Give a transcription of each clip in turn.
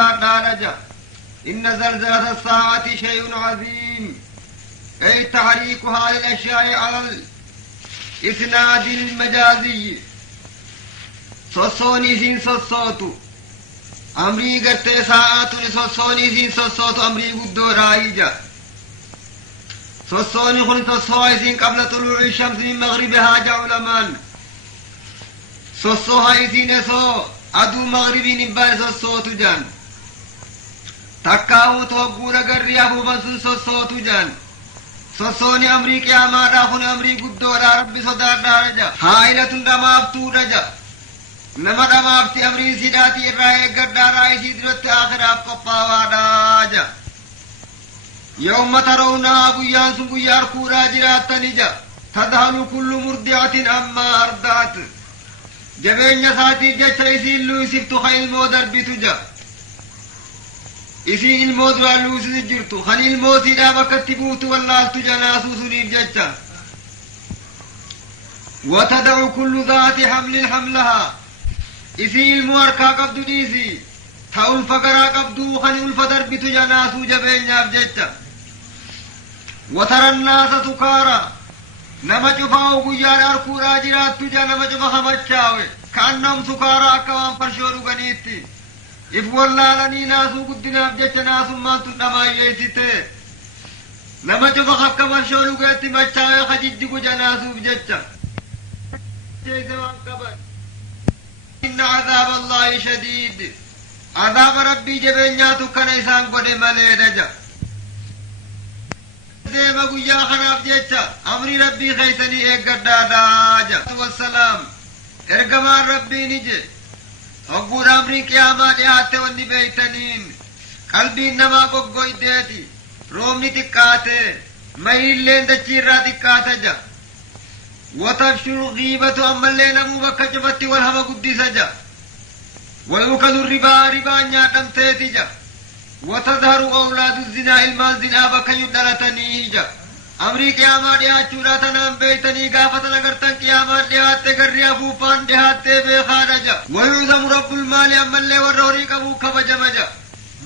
صدار دارجة إن زلزلة الساعة شيء عظيم أي تحريكها للأشياء على الإسناد المجازي صصوني سين صصوتو أمري قرتي ساعات صصوني سين صصوتو أمري قدو رايجا صصوني خلط صصوي سين قبل طلوع الشمس من مغربها جعلمان صصوها سين صو أدو مغربي نبال صصوتو جان تكاو توقو لقري أبو بنسو صصوتو جان صصوني أمري قياما داخل أمري قدو لا ربي صدار دارجا حائلة دمافتو رجا نما دمافت أمري سيداتي الرأي قدار رأي سيدرت آخر أفقفا واداجا يوم ترونها قيان سن قيار كورا جرات نجا تذهل كل مرضعة أما أرضعت جبين يساتي جيش إسين لو سبت خيل مودر بتجا إسين المودر اللو سجرت خليل موسي لا بكتبوت والله تجناسو سنير ججا وتدع كل ذات حمل حملها إسين المواركا قبدو ديسي تاول فقرا قبدو خليل الفدر بتجناسو جبين ياب ججا وترى الناس سكارى نما جفاو قيان أركو راجرات تجا نما جفا خمچاوي كأنهم سكارى كوان فرشورو غنيتي إف والله لني ناسو قدنا بجت ناسو ما تنما إليسيته نما جفا خبك فرشورو غيتي مچاوي خججكو جناسو بجت إن عذاب الله شديد عذاب ربي جبنياتو كنيسان قد ملي رجا ديما قيا خناف جيتشا أمري ربي خيسني اقدا داجا والسلام ارقمان ربي نجي أقول أمري قياما ديهاتي واني بيتنين قلبي نما قوي ديتي رومني تكاتي مهيل لين دچيرا تكاتا جا وتفشر غيبة أما اللي نمو بكا جبتي والهما قدسا جا ويوكل الربا ربا نياتم تيتي جا وتظهر أولاد الزنا إلما الزنا بك يدلتني جا أمري قياما ديات شوراتنا بيتني قافتنا قرطن قياما ديات تقري أبوفان ديات بخارجا ويوزم رب المال أما اللي ورهوري قبو خبجمجا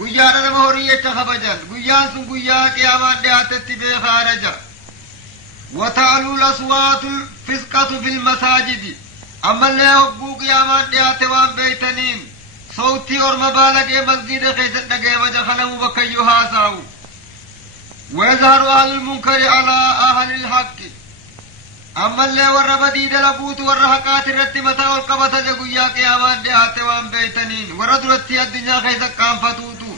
قيانا نمهورية خبجا قيان سن قيا قياما ديات بخارجا وتعلو الأصوات الفسقة في المساجد أما اللي أبو قياما ديات وان بيتنين صوتي اور مبالغ مسجد خيسن دغه وجه خلم وكيها ساو ويظهر اهل المنكر على اهل الحق اما اللي وربدي دلبوت ورحقات الرتمتا والقبته جويا قيامان دهات وان بيتنين وردرت الدنيا خيس قام فتوتو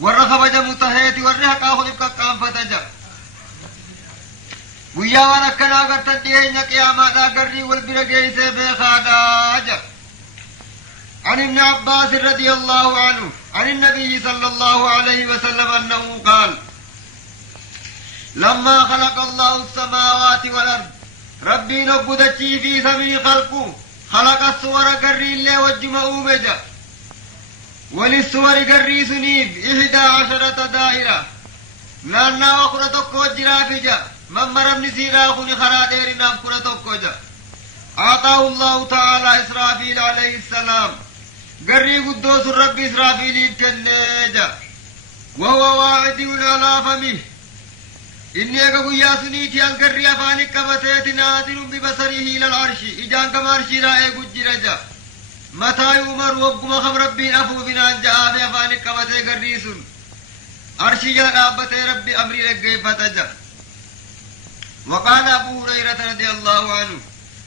ورخبج متهيت ورحقا خلق قام فتجا ويا وركنا غرت دينا قياما دا غري والبرغي سي بخاداج عن ابن عباس رضي الله عنه عن النبي صلى الله عليه وسلم أنه قال لما خلق الله السماوات والأرض ربي نبدتي في سبيل خلقه خلق الصور قري الله والجمع بجا وللصور قري سنيب 11 دائرة نانا وقرتك وجرا بجا ممر ابن سيرا خني خرادير نافقرتك وجا أعطاه الله تعالى إسرافيل عليه السلام قري قدوس الرب إسرافيل بجنجا وهو واعد على فمه إني أقول يا سنيتي القري أفانك كفتيت ناظر ببصره إلى العرش إجان كمارشي رائع قجرجا متى يؤمر وقم خم ربي أفو بنا جاء بأفانك كفتي قري سن عرشي جل رابطي ربي أمري لقي فتجا وقال أبو هريرة رضي الله عنه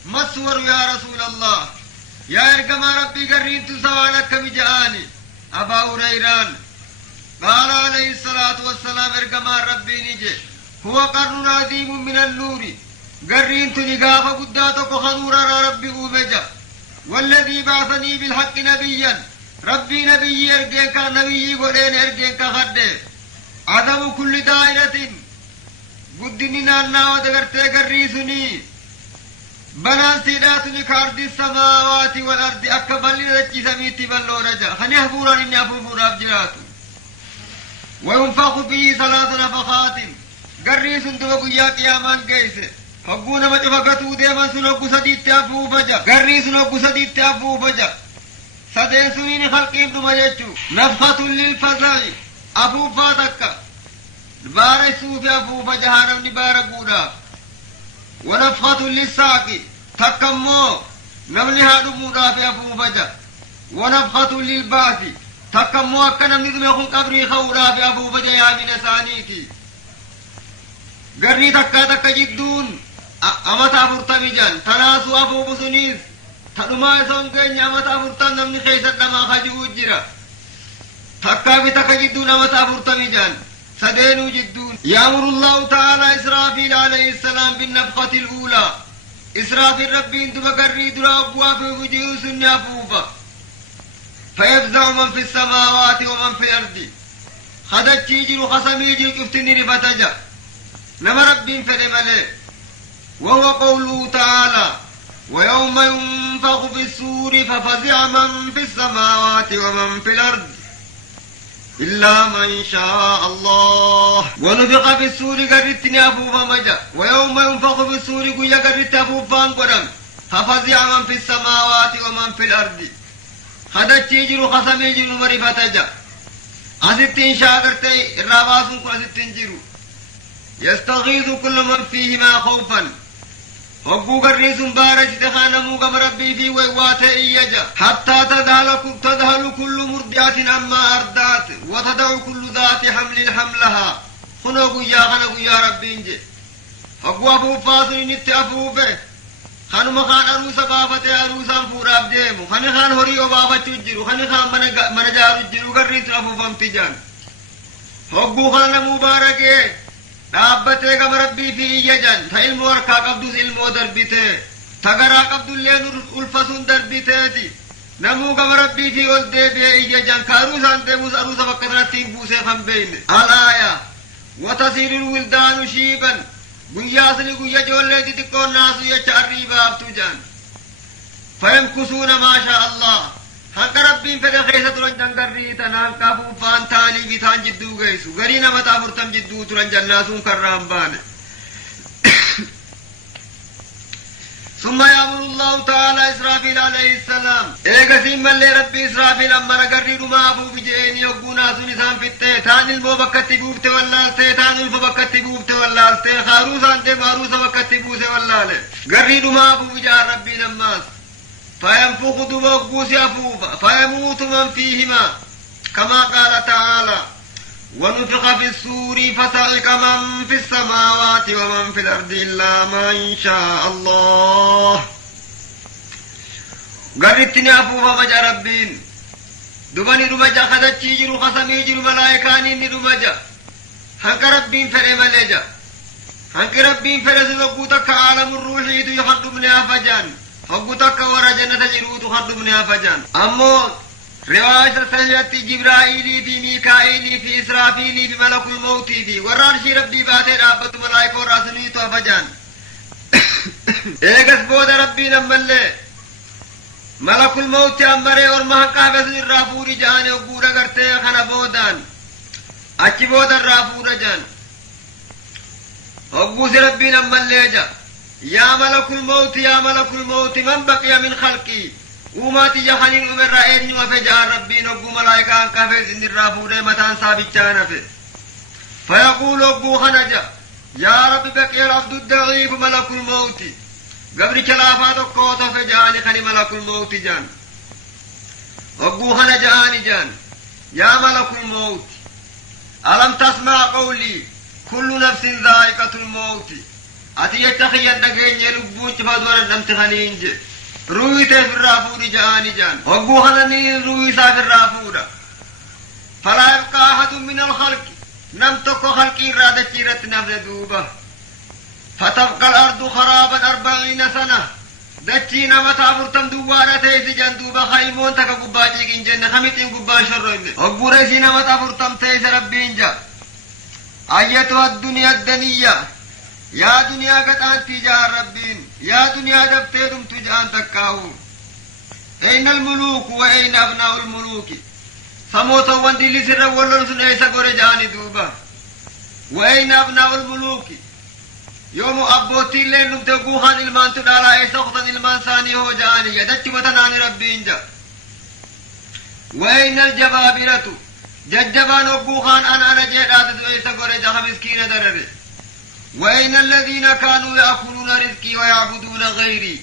ما الصور يا رسول الله يا إرقم ربي قرين تسوانك بجآني أبا هريران قال عليه الصلاة والسلام إرقم ربي نجي هو قرن عظيم من النور قرين تنقاف قداتك خنورا ربي أومجا والذي بعثني بالحق نبيا ربي نبي إرقينك نبي قولين إرقينك خده عدم كل دائرة قدني نانا ودقرتي قريسني بنان سيداتني كارد السماوات والأرض أكبر لرجي سميتي بلو رجا خني أفورا إني أفورا بجرات وينفخ فيه 3 نفخات قريس دوغو يا قيامان قيس فقونا مجفقتو ديما سنوكو سديت أفو بجا قريس نوكو سديت أفو بجا سدين سنين خلقين دم يجو نفخة للفزع أفوفا تكا بارسو في أفوفا جهنم نبار بودا ونفخة للساق تكمو نملها دمودا في أفوفا جا ونفخة للبعث تكمو أكنا نذمخ قبري خورا في أفوفا جا من سانيتي قرني تكا جدون أمتا فرطمي جان تناسو أفوفا سنيز تلما يسون كيني أمتا فرطان نمني خيسد لما خجو جرا تكا بتكا جدون أمتا فرطمي جان سدينو جدون يأمر الله تعالى إسرافيل عليه السلام بالنفخة الأولى إسرافيل ربي انتو بقري درا أبوا في وجيوس النافوفا فيفزع من في السماوات ومن في الأرض خدت تيجر خسمي جيك افتني رفتجا نما ربي فدم عليه وهو قوله تعالى ويوم ينفخ في السور ففزع من في السماوات ومن في الأرض إلا من شاء الله ونفخ في السور قررتني أفوفا مجا ويوم ينفخ في السور قيا قررت أفوفان قدم ففزع من في السماوات ومن في الأرض خدت تيجر خسم يجر مرفة جا أستين شاكرتي الراباسون كو أستين جرو يستغيث كل من فيهما خوفا وقو قرني سنبارج تخانمو قم ربي في ويوات إيجا حتى تذهل كل مرضعة أما أردات وتدع كل ذات حمل حملها خنقو يا ربي انجي وقو أفو فاسن نت أفو به خانو خان أروسا بابته أروسا فوراب ديمو خاني خان هريو بابا تجرو خاني خان من جارو جرو قرني أفو فمتجان وقو خان مباركي dhaabbatee gama rabbii fi iyya jan ta ilmoo harkaa qabdus ilmoo darbite ta garaa qabdulleen ulfasuun darbiteeti namuu gama rabbii fi ol deebi'ee iyya jan ka aruusaan deemus aruusa bakka sanatti hin buusee kan beeyne alaaya watasiirul wildaanu shiiban guyyaasni guyya ijoollee xixiqqoon naasu jecha arrii baaftu jan fayamkusuuna maashaa allah hanka rabbiin fedhe keessa turan jangarrii tanaan kafuufaan taanii bitaan jidduu geessu garii nama taafurtam jidduu turan jannaasuun karraan baane ثم يأمر الله تعالى إسرافيل عليه السلام إيقاسين من لي ربي إسرافيل أما نقرر ما أبو بجئين يقونا سنسان في التيتان المو بكتبوب تولالتي تان الفو بكتبوب تولالتي خاروسان تباروسا بكتبوس واللالي قرر ما أبو بجار ربي نماس فينفخ دبوغوس أفوفا فيموت من فيهما كما قال تعالى ونفخ في السور فصعق من في السماوات ومن في الأرض إلا من شاء الله قررتني أفوفا مجا ربين دبني رمجا خدت جيجر خسمي جر ملائكاني رمجا هنك ربين فرم لجا هنك ربين فرس وقوتك عالم الروح يدو يحد من أفجان وقوتك ورا جنة جروت خد من أفجان أمو رواية سيدة جبرائيل في ميكائيل في إسرافيل في ملك الموت في ورانشي ربي باتي رابط ملائكة وراسني توفجان إيقس بود ربي نمالي ملك الموت أمري والمحقا بسن الرافور جاني وقورا کرتے خنا بودان اچھی بود الرافور جان وقوس ربي نمالي جا يا ملك الموت من بقي من خلقي وماتي جهنين عمر رأيني وفجأة ربي نقو ملائكة كفز إن الرافورة متان سابتشانا في فيقول أبو خنجا يا رب بقي العبد الضعيف ملك الموت قبل كلافات القوت فجأني خني ملك الموت جان أبو خنجا جان يا ملك الموت ألم تسمع قولي كل نفس ذائقة الموت أتي يتخي الدقين يلبون تفادوانا نمتخنين جي روي في الرافور جاني جان وقو خلني روي في الرافور فلا يبقى أحد من الخلق نمتك خلقي رادة كيرت نفذ دوبة فتبقى الأرض خرابا 40 سنة دچينا متافرتم دوارة تيسي جان دوبة خيمون تكا قباجيك انجن خميتين قبا شرين وقو ريسينا متافرتم تيسي ربي انجا أيتها الدنيا الدنيا يا دنيا قد أنت جار ربين يا دنيا دفتيرم تجان تكاو أين الملوك وأين أبناء الملوك فموتا واندي لسر ولنسن ايسا قرجاني دوبا وأين أبناء الملوك يوم أبوتي اللين نمتقو خان المان تدالا ايسا خطن المان ثاني هو جاني يدج متناني ربين جا وأين الجبابرة ججبان أبوخان أنا جيرات دويسا قرجها مسكين درر وأين الذين كانوا يأكلون رزقي ويعبدون غيري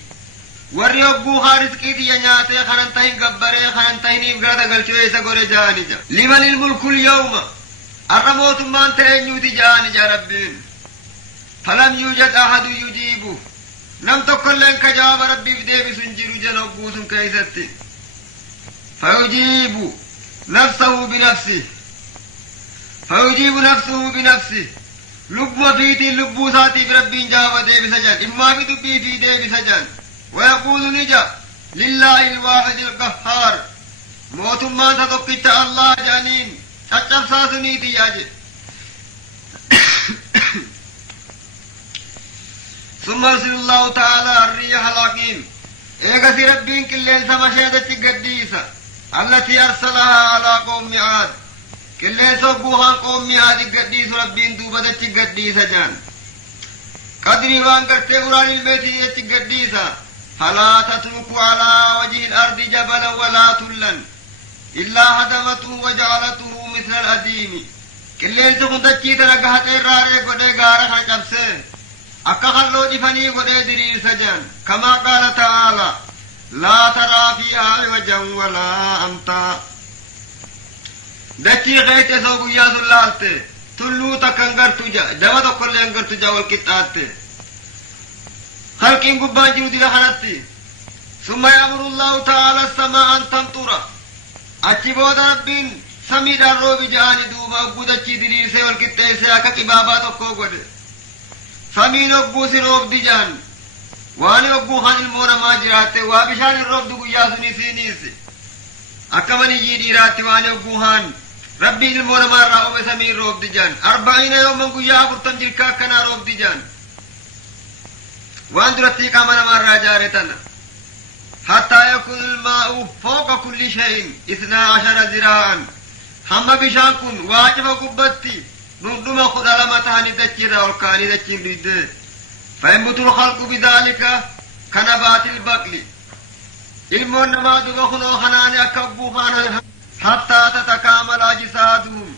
warri obbuuhaa riskiitiya nyaatee kanan tahin gabbaree kanan tahiniif gara dagalchuu isa gore ja'anija limanil mulkul yawma arra mootummaan ta'eenyuuti ja'anija rabbiin falam yuujad ahadu yujiibu nam tokkolleen ka jawaaba rabbiif deebisu hin jiru jala obbuu sun keeysatti fayujiibu nafsahu binafsih lubbuma fiitiin lubbuu isaatiif rabbiin jawaaba deebisa jan immaa fi dubbii fi deebisa jan ويقول نجا لله الواحد القهار موتما تتوكيت الله جانين تجب ساسني تياجي ثم ارسل الله تعالى الريح الحكيم ايغسي ربين كلين سمشهدت قديسة التي ارسلها على قوم عاد كلين سوقوها قوم عاد قديس ربين دوبدت قديسة جان قدري وان قرتي قران البيت قديسة فلا تتركوا على وجه الأرض جبلا ولا تلا إلا هدمته وجعلته مثل الأديم كلين سكون تجيت رقهت الراري قد غارها جبسه أكا خلو جفني قد درير سجان كما قال تعالى لا ترى فيها عوجا ولا أمتا دچی غیت سو گیا سلالتے تلو تکنگر تجا جواد کل انگر تجا والکتاتے خلقين قبان جنودي لخنتي ثم يأمر الله تعالى السماء أن تمطر أجبود ربين سميد الروب جاني دوبا قد دليل سي والكتاي سي أكا كبابات وكوكود سمين أبو سنوب دي جان واني أبو خان المورا ما جراته وابشان الروب دو ياسني سينيسي أكا من يجي راتي واني أبو خان ربي المورا ما رأو بسمين روب دي جان 40 يوم من قيا برطن جركا كنا روب دي جان وان درتي كمان مرة جارتنا حتى يكون الماء فوق كل شيء 12 ذراعا هم بشان كن واجب قبتي نندم خد على متاني دچيرا والكاني دچين ديد فينبت الخلق بذلك كنبات البقل علم النما دغخنو خنان اكبو خان حتى تتكامل اجسادهم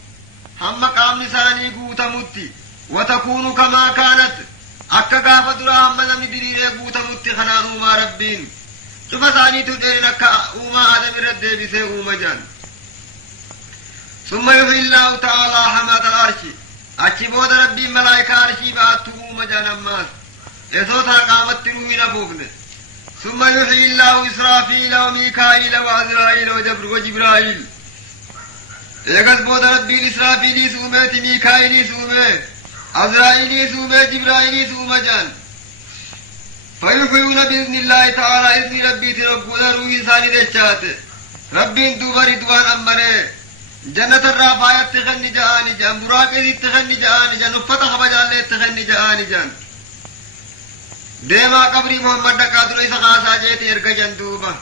هم قام نساني غوتمتي وتكون كما كانت akka gaafa duraa hamma namni diriiree guutamutti kanaan uumaa rabbiin cufa isaaniitu dheerin akka uumaa aadam irra deebisee uuma jaan summa yuhyi illaahu ta'aalaa hamata arshi achi booda rabbiin malaayikaa arshii ba'attu uuma jaan ammaas esoo tana qaamatti ruuhin hafuufne summa yuhyi illaahu israafiila wa miikaa'ila wa azraa'iila wa jibraa'iil eegas booda rabbiin israafiiliis uumeeti miikaa'iliis uumee عزرائيلي سومة جبرائيلي سومة جان فيحيون بإذن الله تعالى إذن ربي تربونا روحي ثاني ديشات ربي دوبا رضوان أمره جنة الرافاية تغني جاني جان براكي تغني جاني جان فتح بجال تغني جاني جان ديما قبري محمد دكاتر إسا خاصا جيت يرقى جان دوبا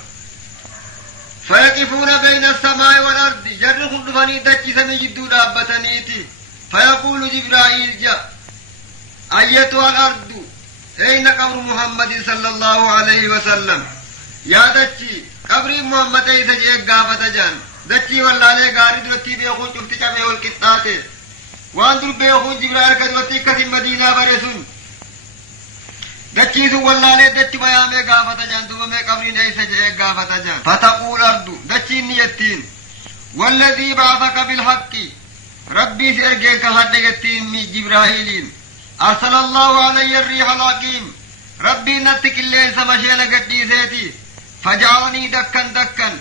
فيقفون بين السماء والأرض جرخم دفاني دكي سمي جدو دابتنيتي فيقول جبرائيل جاء أيتها الأرض أين قبر محمد صلى الله عليه وسلم يا دچي قبر محمد إذا جاء قافة جان دچي والله لي غاري درتي بيخون شفت جمع والكتات وان در بيخون جبرائيل كدوتي كثم مدينة برسون دچي سو والله لي دچي بيامي قافة جان دوما مي قبر إذا جاء قافة جان فتقول أرض دچي نيتين والذي بعثك بالحق ربي سيرجيك هدقتين من جبرائيل أرسل الله علي الريح الحكيم ربي نتك الليل سمشينا قديسيتي فجعلني دكا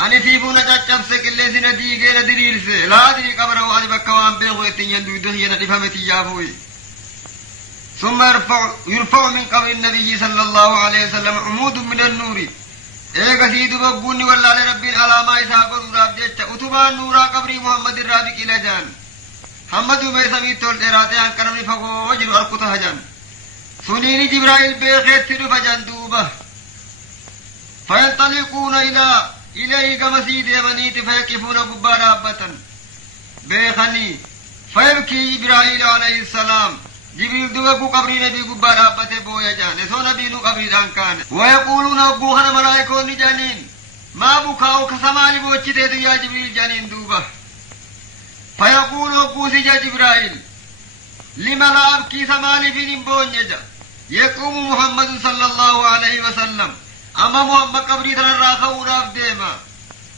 أني سيبونا جاتشبسك الليل سندي غير دريرسي لا أدري قبره وأني بكوان بيغويتين يندو دهينا لفهمتي يافوي ثم يرفع من قبر النبي صلى الله عليه وسلم عمود من النور ايغا سيدو بغوني والله لربين علامة إساقر راب جيتش اتبان نورا قبري محمد الرابق إلى جان محمد بيسمي تول إراتي عن كرمي فقو وجل أركتها جان سنيني جبرائيل بيخيت تلو فجان دوبة فينطلقون إليه كما سيد يمنيت فيكفون قبار أبتا بيخني فيبكي جبرائيل عليه السلام جبريل دوغو قبري نبي قبار أبتا بويا جان سو نبي نو قبري دان كان ويقولون أبوخنا ملائكون جانين ما بكاو كسمالي بوچته يا جبريل جانين دوبا فيقول أبوسي جبرائيل لما لا أبكي سمالي في نبونيجا يقوم محمد صلى الله عليه وسلم أما محمد قبري تنراخ وراف ديما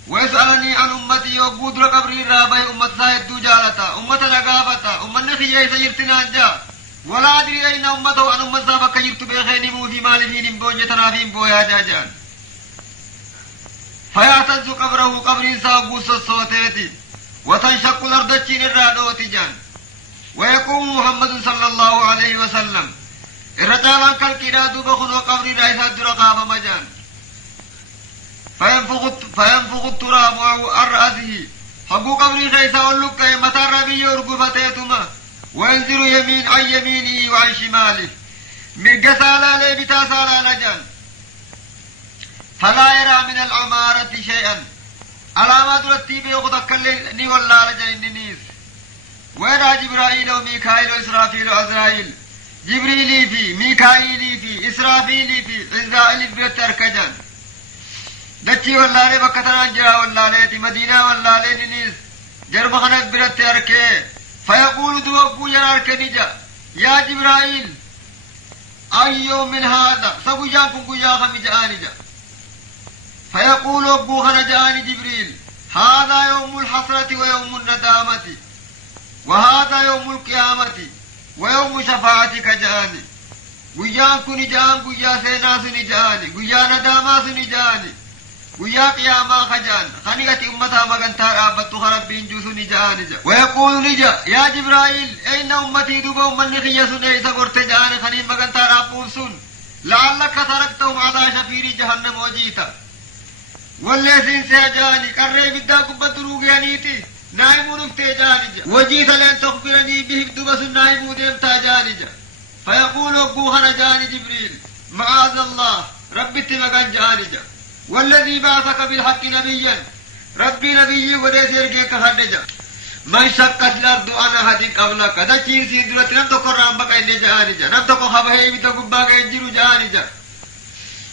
ويسألني عن أمتي وقودر قبري رابي أمت سايد جالتا أمت لقافتا أمت نخي سيرتنا جا ولا أدري أين أمته وأن أمت سابق يرتو بخيني موفي مالي في نبونيجا تنافين بويا جاجان فيعتز قبره قبري سابوس الصوتيتي وتنشق الأرض الشين الرادوتي جان ويقوم محمد صلى الله عليه وسلم الرجال كالكراد بخن وقبر رئيس الدرقاب مجان فينفخ التراب عن رأسه حقو قبر رئيس واللك متى ربي يرقفتيتما وينزل يمين عن يمينه وعن شماله مرق سالا لبتا سالا لجان فلا يرى من العمارة شيئا علامات رتيب يخدك اللي والله لجان النيس ويرى جبرائيل وميكائيل وإسرافيل وعزرائيل جبريلي في ميكائيلي في إسرافيلي في عزرائيل برت أركجان دچي والله بكتنا جرا والله مدينة والله نيس جرب خنف برت أركي فيقول دوابو يا أركنجا يا جبرائيل أي يوم من هذا سبو جاكم قيا خمجا آنجا فيقول أبو خنجان جبريل هذا يوم الحسرة ويوم الندامة وهذا يوم القيامة ويوم شفاعتك جاني قيان كن جان قيا سيناس نجاني قيا نداماس نجاني قيا قياما خجان خنقت أمتها مغنتار آبت خربين جوس نجاني جا ويقول نجا يا جبرائيل أين أمتي دوبا أمن خيس نيسا قرت جاني خنين مغنتار آبون سن لعلك تركتهم على شفير جهنم وجيتا والليسين سيجاني قرر بدا قبت روغيانيتي نائم نفتي وجيت لأن تخبرني به دوبس النائم ديم تاجانجا فيقول أبوها جاني جبريل معاذ الله ربي تمكن جانجا والذي بعثك بالحق نبيا ربي نبي وديس يرجيك هدجا من شقت الأرض أنا هدين قبلك هذا شيء سيدرت نم تقر رامبك إني جانجا نم تقر خبهي بتقباك إنجر جانجا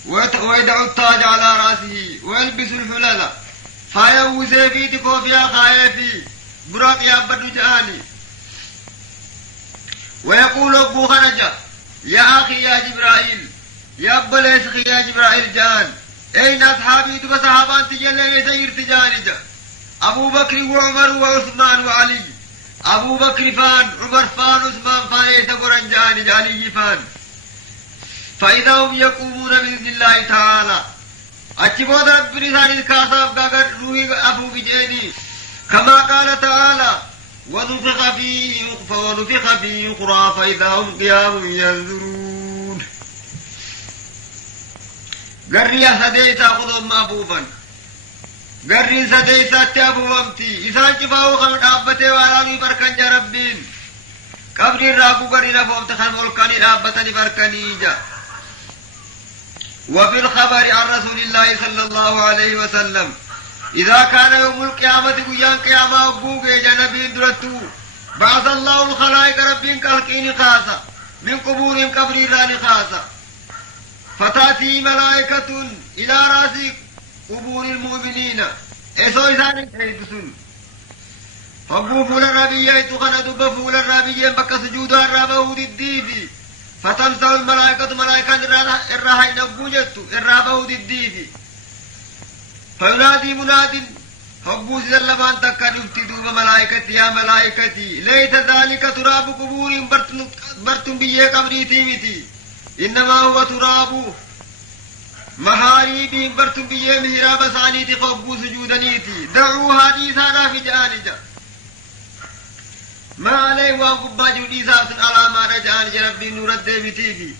ويدع التاج على رأسه ويلبس الحلالة فايوسي في تكوفيا خايفي براق يابد جاني ويقول أبو خنجا يا أخي يا جبرائيل يا أبليس يا جبرائيل جان أين أصحابي تبا صحابان تجلين سير تجاني أبو بكر وعمر وعثمان وعلي أبو بكر فان عمر فان عثمان فان يتقرن جاني علي فان فإذا هم يقومون بإذن الله تعالى أجبود رب لسان الكاساب قاقر روحي أبو بجيني كما قال تعالى ونفخ فيه أخرى فإذا هم قيام ينظرون قرية سديسة خذهم أبوبا قرية سديسة أبوبتي إسان شفاو خمد أبتي والاني بركن جربين قبر الرابو قرية فومت خمولكاني رابتني بركني جا وفي الخبر عن رسول الله صلى الله عليه وسلم إذا كان يوم القيامة قيام قيامة أبوك جنبين درتو بعث الله الخلائق ربين كالكين خاصة من قبورهم قبر الران خاصة فتأتي ملائكة إلى رأس قبور المؤمنين إسو إسان كيدسون فقو فول الرابية تخنا دب فول الرابية بك سجود الرابه الديفي فتمسح الملائكة ملائكة الراحة نبوجت الرابه الديفي فينادي مناد فقو سلمان تكرفت دوب ملائكتي يا ملائكتي ليت ذلك تراب قبور برتم بيه قبري تيمتي إنما هو تراب محاريب برتم بيه مهراب سانيتي فقو سجودنيتي دعوا حديثانا في جانجا ما عليه وقبا جودي سابتن على ما رجعان جربي نور الدبتيفي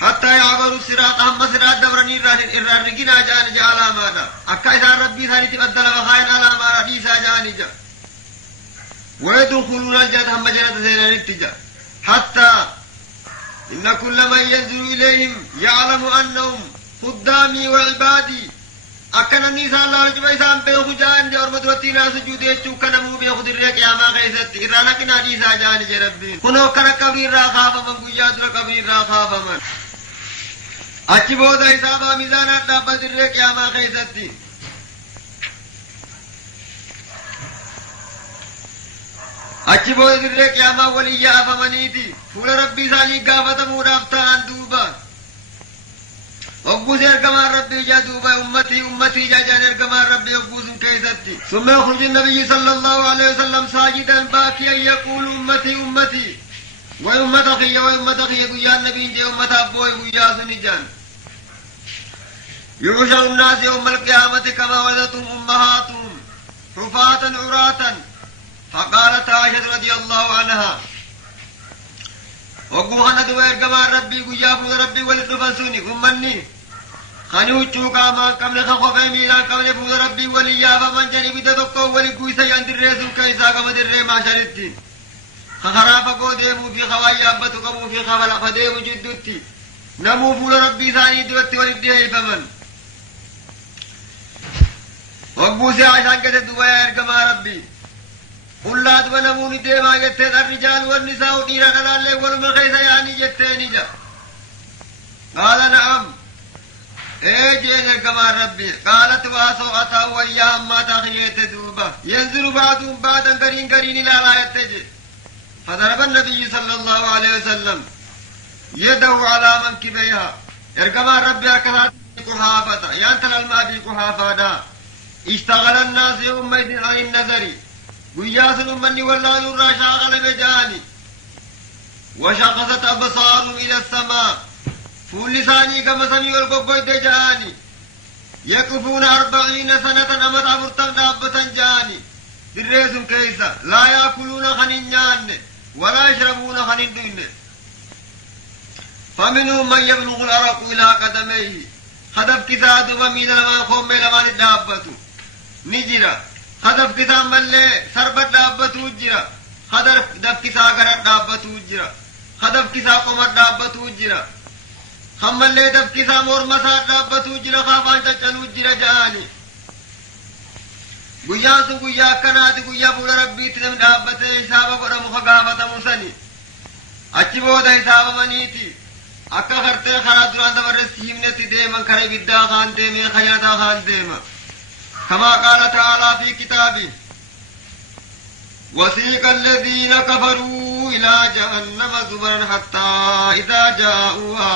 حتى يعبروا الصراط هم صراط دبرني الرجنا جان على ما أكا إذا ربي ثاني تبدل بخاين على ما رئيسا جانجا ويدخلون الجنة هم جنة سينا نتجا حتى إن كل من ينزل إليهم يعلم أنهم خدامي وعبادي أكنا النساء الله رجب إسان بيخو جان جا ورمت وطينا سجودي چوكا نمو بيخو در ريك ياما غيست إرانا كنا نساء جان جا ربين كنو كنا قبرين را خافا من قياد را قبرين را خافا من أچي بودا حسابا ميزانا دابا در ريك ياما غيست أجبوا ذرك يا ما ولي أفمنيتي فول ربي سالي قافة مودافتا دوبا وقوز إرقما ربي جادوبا أمتي جاجان إرقما ربي وقوز كيستي ثم يخرج النبي صلى الله عليه وسلم ساجدا باكيا يقول أمتي وأمة خي قيا النبي جي أمة أبوي قيا سنجان يحشر الناس يوم القيامة كما ولدتهم أمهاتهم حفاة عراة فقالت عائشة رضي الله عنها وقوهنا دوير كما ربي قيا فود ربي ولد فنسوني أمني خاني وچوكا ما قبل خخوفي ميلا قبل فود ربي وليا فمن جاني بدتوكو ولقوي سيان درسو كيسا كما دري ما شرطين خخرافا قوديمو في خوايا أبتكمو في خفل فديمو جدوتي نمو فول ربي ثاني دوتي ولديه فمن وقوسي عشان كده دوير كما ربي أولاد ونمون ديما جتين الرجال والنساء ديرا نلالي والمخيصة يعني جتين جا قال نعم ايه جينا كما ربي قالت واسو أتاو وياهم ما تخييت دوبا ينزل بعضهم بعضا قرين لا يتجي فضرب النبي صلى الله عليه وسلم يده على منكبيها اركما ربي أكثر قحافة ينتل الماء في قحافة اشتغل الناس يومئذ عن النظر قياس مني والله يرى شاغل بجاني وشخصت أبصارهم إلى السماء فول لساني كما سمي والقبويد جاني يكفون 40 سنة أمت عبرتم دابة جاني دريس كيسا لا يأكلون خنين ولا يشربون خنين دين فمنهم من يبلغ العرق إلى قدميه خدف كساد ومين لما خوم لما دابته نجرا خدف كسام ملي سربت دابته جرا خدف كسا غرت دابته جرا خدف كسا قمر دابته جرا خملي دف كسا مور مسا دابته جرا خافان تچلو جرا جاني گویا سو گویا کنات گویا فول ربي تدم دابته حساب قدم خغافته مسني اچ بودا حساب منيتي akka kharte khara duranda warasiimne sideeman kare bidda khan deeme khayata khan deema kama qala ta'ala fi kitabi wasiqa alladhina kafaru ila jahannama zubaran hatta idha ja'uha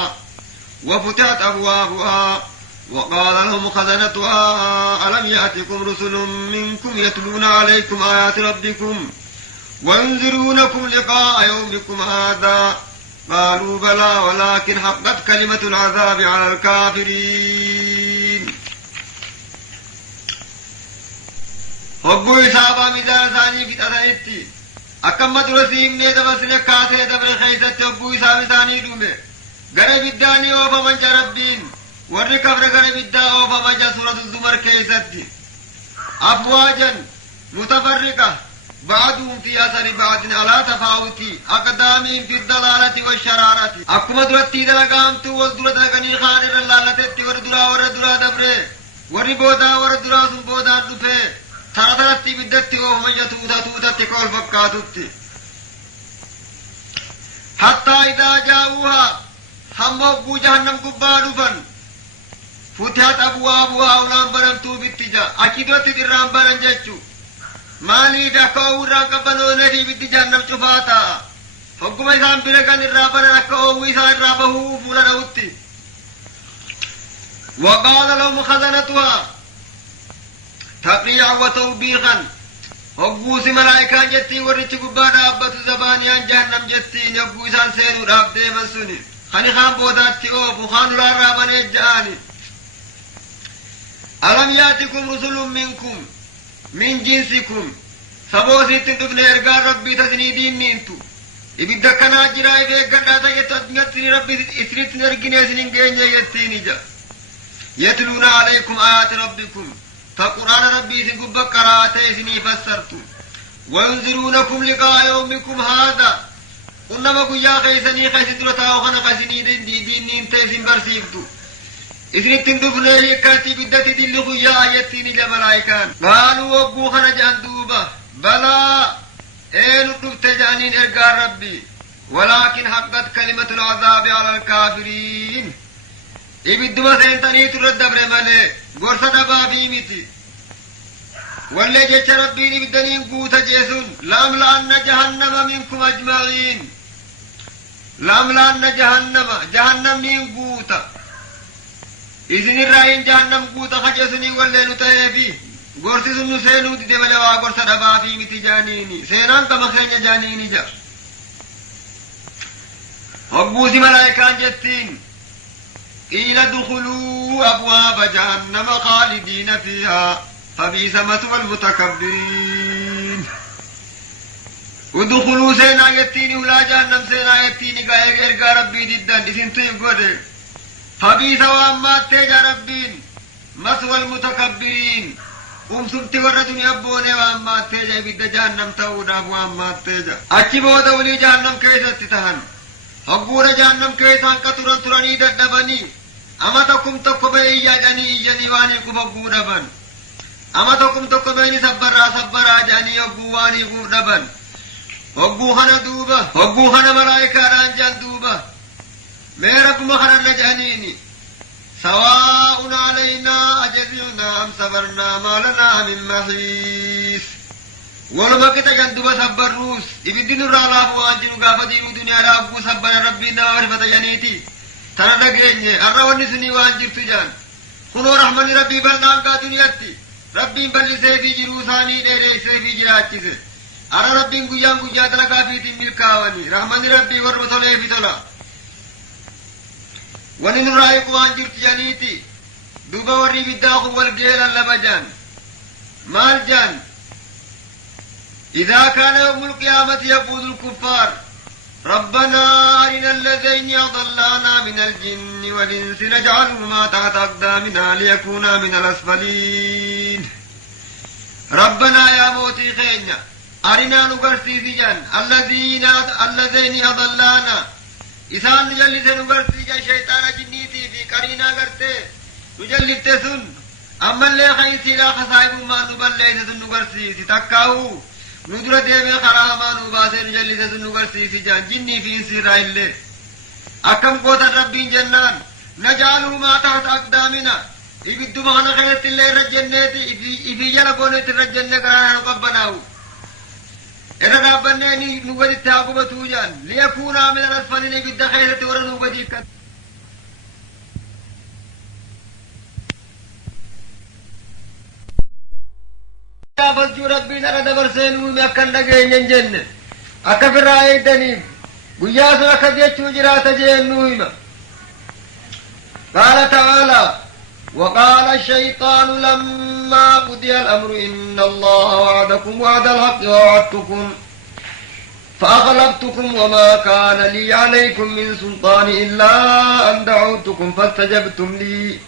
wa futihat abwabuha wa qala lahum khazanatuha alam ya'tikum rusulun minkum yatluna alaykum ayati rabbikum wa yunzirunakum liqa'a yawmikum hadha قالوا بلى ولكن حقت كلمة العذاب على الكافرين حقوا إصابة مدار ثاني في تثنيتي أكمت رسيم نيدا بسنة كاسة دبر خيسة حقوا إصابة ثاني دومي غرب الداني وفا منجا ربين وركفر غرب الدا وفا منجا سورة الزمر كيستي أفواجا متفرقة بعضهم في أثر بعض على تفاوت أقدامهم في الضلالة والشرارة أكما درتي دلقامت والدرة دلقني خانر اللالتت وردرا دبره وربودا سنبودا دفه تردرتي بدت وهم يتوتا تقول فكاتت حتى إذا جاءوها هم أبو جهنم قبال فن فتحت أبوابها أولام برمتو بالتجا أكيدوت درام برنججو مالي دكو راكبنو نري بيت جهنم شفاتا حكم إسلام بلغان الرابر ركو ويسان رابه فولا روتي وقال لهم خزنتها تقريعا وتوبيخا حقوس ملائكة جتي ورچ قبانا أبت زبانيان جهنم جتي نبو إسان سينو راب ديما سني خاني خان بوداتي أوفو خانو لارابان إجعاني ألم ياتكم رسل منكم من جنسكم سبوسي تندفن إرقان ربي تسنيدين نينتو إبدا كنا جرائي بيقناتا يتنغتني ربي إسريت نرقني سنين قيني يتيني جا يتلون عليكم آيات ربكم فقرآن ربي سنقب قراتي سني فسرتو وينذرونكم لقاء يومكم هذا قلنا قيا خيسني خيس درتا وخنا خيسني دين نينتي سن برسيفتو إذن تندفن يكاتي بدتي دلقوا يا آياتيني لملائكان قالوا وقو خنجان دوبا بلا اين الدفت جانين إرقار ربي ولكن حقت كلمة العذاب على الكافرين إبدو مثلا تنيت الردبر ملي قرصة دبا في متي واللي جيش ربيني بدنين قوت جيسون لأملأن جهنم منكم أجمعين لأملأن جهنم من قوت إذن الرأيين جهنم قوت خجسني واللي نتهي قرسي سنو سينو دي ملوا قرسا دبا في متجانيني سينان كما خيني جانيني جا وقوسي ملائكان جتين قيل ادخلوا أبواب جهنم خالدين فيها فبئس مثوى المتكبرين ودخلوا سينا يتيني ولا جهنم سينا يتيني قايق ارقى ربي جدا اسم تيقود فبئس وأما تيجا ربين مثوى المتكبرين سبتي وردني أبوني وأما تيجا بد جهنم توداب وأما تيجا أجي بودا ولي جهنم كيسا تتهن حقور جهنم كيسا كتران تراني ددبني أما تكم تكو بي جاني إيجاني واني كبقو دبن أما تكم تكو بيني سبرا جاني يقواني قردبن وقو خنا ملائكة رانجان دوبا ميرب مخنا نجانيني سواء علينا أجزعنا أم صبرنا ما لنا من محيص ولما كتا جندوبا سبر روس إبدين الرالاب وانجنو قافة دينو دنيا رابو سبر ربنا وعرفة جانيتي تنا لقيني الرواني سني وانجر تجان خنو رحمن ربي بلنام کا دنیاتی ربی بل سیفی جروسانی دے دے سیفی جراچی سے ارى ربي قيام قياد لك في تملكاوني رحمن ربي ورمتولي في تولا ونن رايق وان جرت جانيتي دوبا وري بالداخل والقيل اللبجان مال جان إذا كان يوم القيامة يقول الكفار ربنا أرنا الذين أضلانا من الجن والإنس نجعلهما تحت أقدامنا ليكونا من الأسفلين ربنا يا موتي خينا أرنا نقرسي جان الذين أضلانا إسان نجلس نقرسي جان شيطان جنيتي في قرينا قرتي نجلس سن أما اللي خيسي لا خصائب ما نبلي سن نقرسي تكاو ندرة ديمي خراما نباسي نجلس سن نقرسي جان جني في سر اللي أكم قوتا ربي جنان نجعلهما تحت أقدامنا إبدو مخنا خيرت اللي رجنتي إفي جل قونت الرجنة كرانا نقبناو إذا ربنا نوبدي تاقوبة توجان ليكونا من الأسفلين بد خيرة ورنوبدي كت فجو ربنا ردبر سينومي أكن لقين جنة أكفر رأي دنيم قياس أكديت وجرات جنوهما قال تعالى وقال الشيطان لما قضي الأمر إن الله وعدكم وعد الحق ووعدتكم فأغلبتكم وما كان لي عليكم من سلطان إلا أن دعوتكم فاستجبتم لي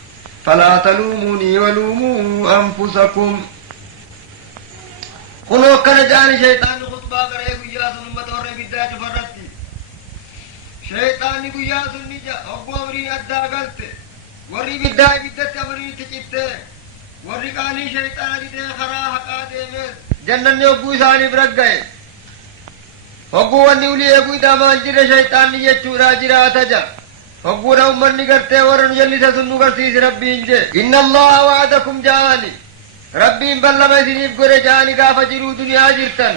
فلا تلوموني ولوموا أنفسكم قلوا كان جاني شيطان خطبا قرأي قياس نمتور بداية فرطي شيطان قياس نجا أبو أمري أدى قلت warri biddaa ibiddatti amrii ticitte warri qaanii shayxaana didee karaa haqaa deemees jannanni hogguu isaaniif ragga'e hogguu wanni ulii eeguu idaamaan jirre shayxaanni jechuudha jiraataja hogguudha ummanni gartee warra nu jallisa sun nu garsiisi rabbiin je inna allaha wa'adakum jaani rabbiin ballama isiniif godhe jaani gaafa jiruu duniyaa jirtan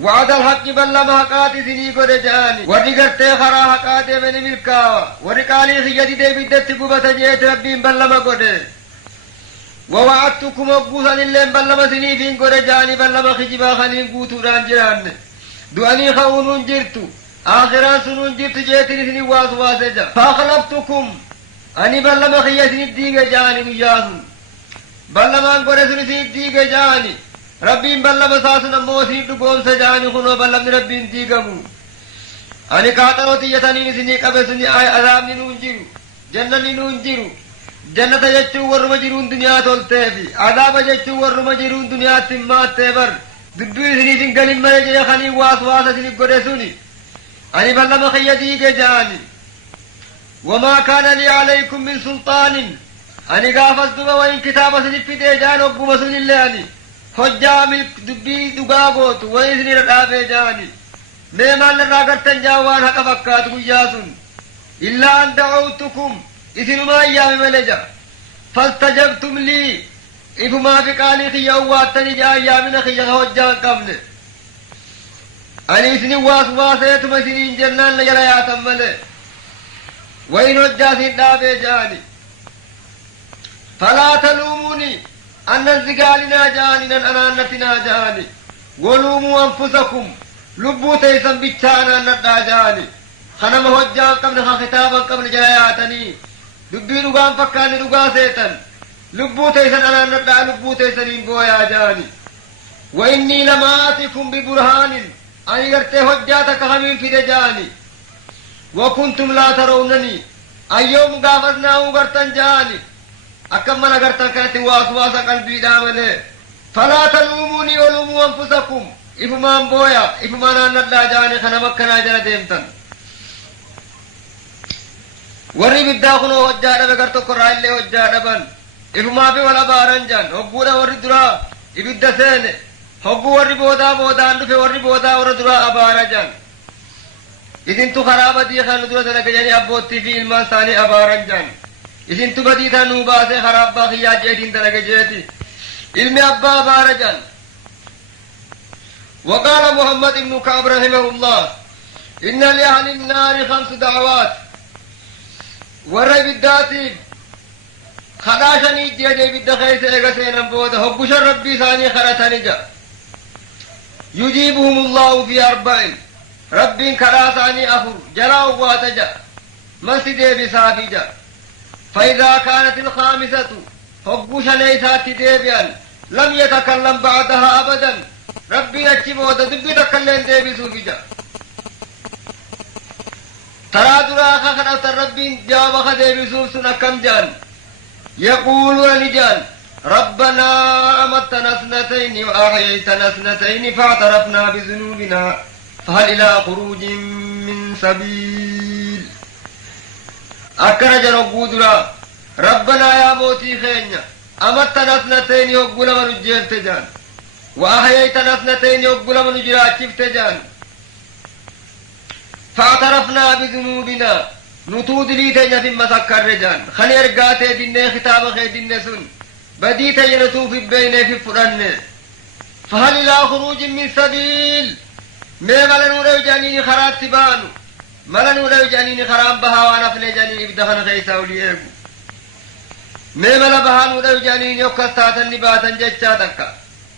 وعد الحق بلما حقات سني قد جاني ورقرتي خرا حقات من ملكاوا ورقالي خيادي دي بدت قبة جيت ربين بلما قد ووعدتكم أبوسا لله بلما سني فين قد جاني بلما خجبا خلين قوتو رانجران دواني خونون جرتو آخران سنون جرت جيتني سني واسجا فاخلفتكم أني بلما خيادي ديغ جاني مجاسن بلما قد سني ديغ جاني ربين بلما ساسنا موسي دقوم سجاني خنو بلما ربين ديقمو أني كاتروتي يتاني نسني قبسني آي عذابني نونجرو جنني نونجرو جنة جتشو ورم جرون دنيا تولتي عذاب جتشو ورم جرون دنيا تمات تبر دبي سني سنقلن مرجي خني واس سني قرسوني أني بلما خيديك جاني وما كان لي عليكم من سلطان أني قافز دبا وإن كتاب سني في ديجان وقوم سني اللي hojjaa dubbii dhugaa gootu way isinirra dhaabee jaani mee maal irraa gartan jaa waan haqa fakkaatu guyyaa sun illaa an da'awtukum isinumaa ayyaame male ja fastajabtum lii إفما في قالي يواتني جاء يامنا خيّا هجان قبل أني سني واسواسيت مسنين جنان لجليات ملي وين وجاسين دابي جاني فلا تلوموني أن الزقالنا جاني أنانتنا جاني ولوموا أنفسكم لبو تيسن بيتانا ندى جاني خنم هجان قبل خطابا قبل جلياتني دبي رقام فكاني رقاسيتا لبو تيسن أنا ندى لبو تيسنين بويا جاني وإني لما آتكم ببرهان أني قرتي هجاتك همين في دجاني وكنتم لا ترونني أيوم قافتنا وقرتن جاني أكمل قرتن كانت واسواس قلبي دامني فلا تلوموني ولوموا أنفسكم إفما بويا إفما ندى جاني خنمكنا جل ديمتن ورّي بالداخلو هجانا بقرتو قرائل لي هجانا بان إفما في ولا بارنجان هقونا ورّي درا إبدا سين هقو ورّي بودا اندو في ورّي بودا ورّي درا أبارجان إذن تو خرابة دي خانو درا سنك جاني أبوتي في إلمان ثاني أبارنجان إذن تو بدي ثانو باسي خراب باقيات جيدين تنك جيتي علم أبا أبارجان وقال محمد بن كعب رحمه الله إن لأهل النار 5 دعوات ورّي بالداتي خداشني جيدي بالدخيس ايغسينا بودا هبوش ربي ثاني خرطاني جا يجيبهم الله في 4 ربي خلاصاني أفر جراو واتجا مسجد بسافي جا فإذا كانت 5 هبوش ليسات ديبيان لم يتكلم بعدها أبدا ربي أجي بودا دبي تكلم ديبي سوفي جا ترى دراخ خرط ربي جاوب خدي بسوف سنكم جان يقول لجان ربنا أمتنا 2 وأحييتنا 2 فاعترفنا بذنوبنا فهل إلى خروج من سبيل أكرج ربودرا ربنا يا موتي خينيا أمتنا 2 يقول من الجيل تجان وأحييتنا 2 يقول من الجراء تجان فاعترفنا بذنوبنا نتود لي تجنة مسكر رجان خني ارقات دينه خطاب خي دينه سن بدي تجنة في بينه في فرن فهل إلى خروج من سبيل ما ملنو جانيني خرات تبانو ملنو جانيني خرام بها ونفل جانيني بدخن غيسا وليئه ما مل بهانو جانيني يكستاتا نباتا ججاتك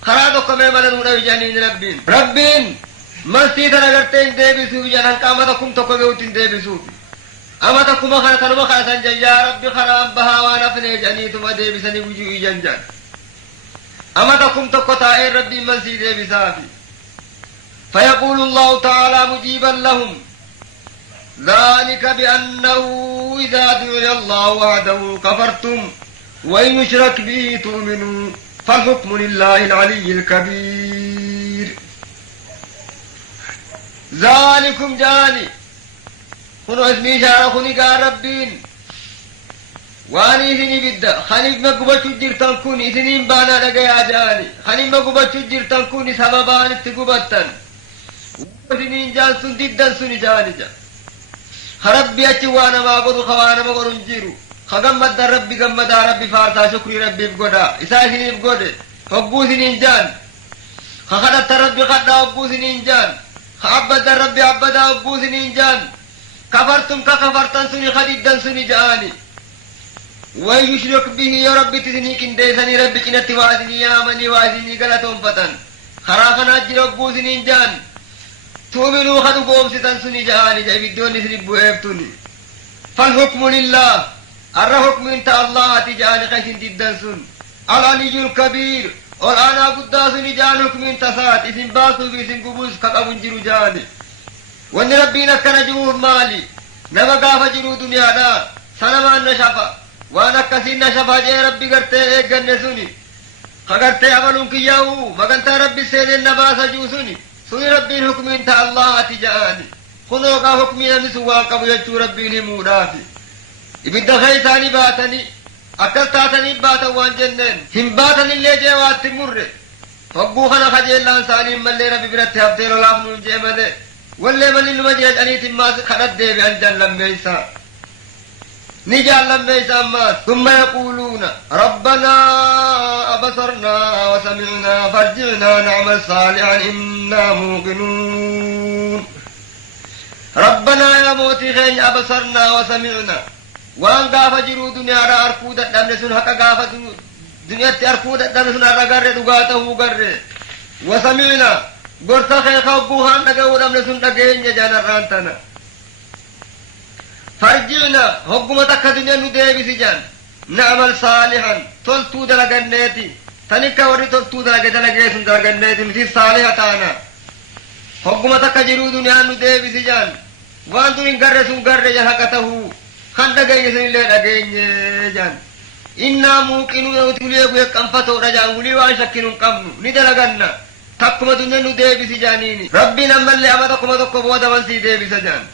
خراتك ما ملنو جانيني ربين مسجد نغرتين ديبسو جانان قامتكم تقويوتين ديبسو أمتكم خلطان وخلطان جان يا رب خرام بها ونفل جانيتم ديبسني وجوه جنجان أمتكم تقطع ربي مسجد ديبسافي فيقول الله تعالى مجيبا لهم ذلك بأنه إذا دعي الله وحده كفرتم وإن يشرك به تؤمنوا فالحكم لله العلي الكبير ذلكم جاني كنو اسمي شارع خني قال ربين واني إذني بدا خنيف مقبتو جرتن كون إذني بانا لقيا جاني خنيف مقبتو جرتن كون سببان اتقبتن وإذني جان سن ددن سن جاني جان خربي أتي وانا ما قدو خوانا ما قدو نجيرو خغمد در ربي غمد ربي فارتا شكري ربي بقدا إساهني بقدا حقو سنين جان خخدت ربي خدا حقو سنين جان خعبد ربي عبدا حقو سنين جان كفرتم كفرتن سني خديدن سني جاني ويشرك به يا ربي تسني كنديسني ربي كنتي وازني يا مني وازني غلطهم فتن خراخنا جرب بوزني جان تؤمنوا خدو قوم ستن سني جاني جاي بدون سني بوهبتني فالحكم لله الحكم انت الله تجاني خيسن ددن سن العلي الكبير والآن قداسني جان حكم انت سات اسم باسو في اسم قبوس كقبن جرو جاني وان ربينا كان جروه مالي نما قاف جرو دنيا دا سنما نشفا وانا كسين نشفا جي ربي قرتي ايقن سني خقرتي عملون كياهو مقنتا ربي سيدين نباسا جو سني سني ربي الحكم انت الله تجاني خذوك حكمي نمسوا قبو يجو ربي نمودافي ابدا خيساني باتني أكل تاتني باتا وان جنن هم باتني اللي جيوات تمر فقو خنا خجي اللان ساني ملي ربي برت هفتير الافنون جيمده واللي من المجيج أني تماس خرد دي بأن جن لميسا نجعل لما يسمى ثم يقولون ربنا أبصرنا وسمعنا فارجعنا نعمل صالحا إنا موقنون ربنا يا موتي خين أبصرنا وسمعنا وان قاف جرو دنيا را أركودة دمسون حقا قاف دنيا أركودة دمسون أرقر دقاته قر وسمعنا قرصة خين خوبوها نقو دمسون نقين جانا رانتنا فرجعنا حكومتك دنيا ندي بسجان نعمل صالحا تلتو دلقنيتي تنكا وري تلتو دلقنيتي دلقنيتي مثل صالحة تانا حكومتك جرو دنيا ندي بسجان وانتو انقرسون قرجان حقته خندق يسن اللي لقين جان إنا موقنون وتوليك يكنفتو رجان ولي وان شكنون قمنو ندلقنا تقوم دنيا ندي بسجانيني ربنا من اللي أمدكم دقوا بودا وانسي دي بسجان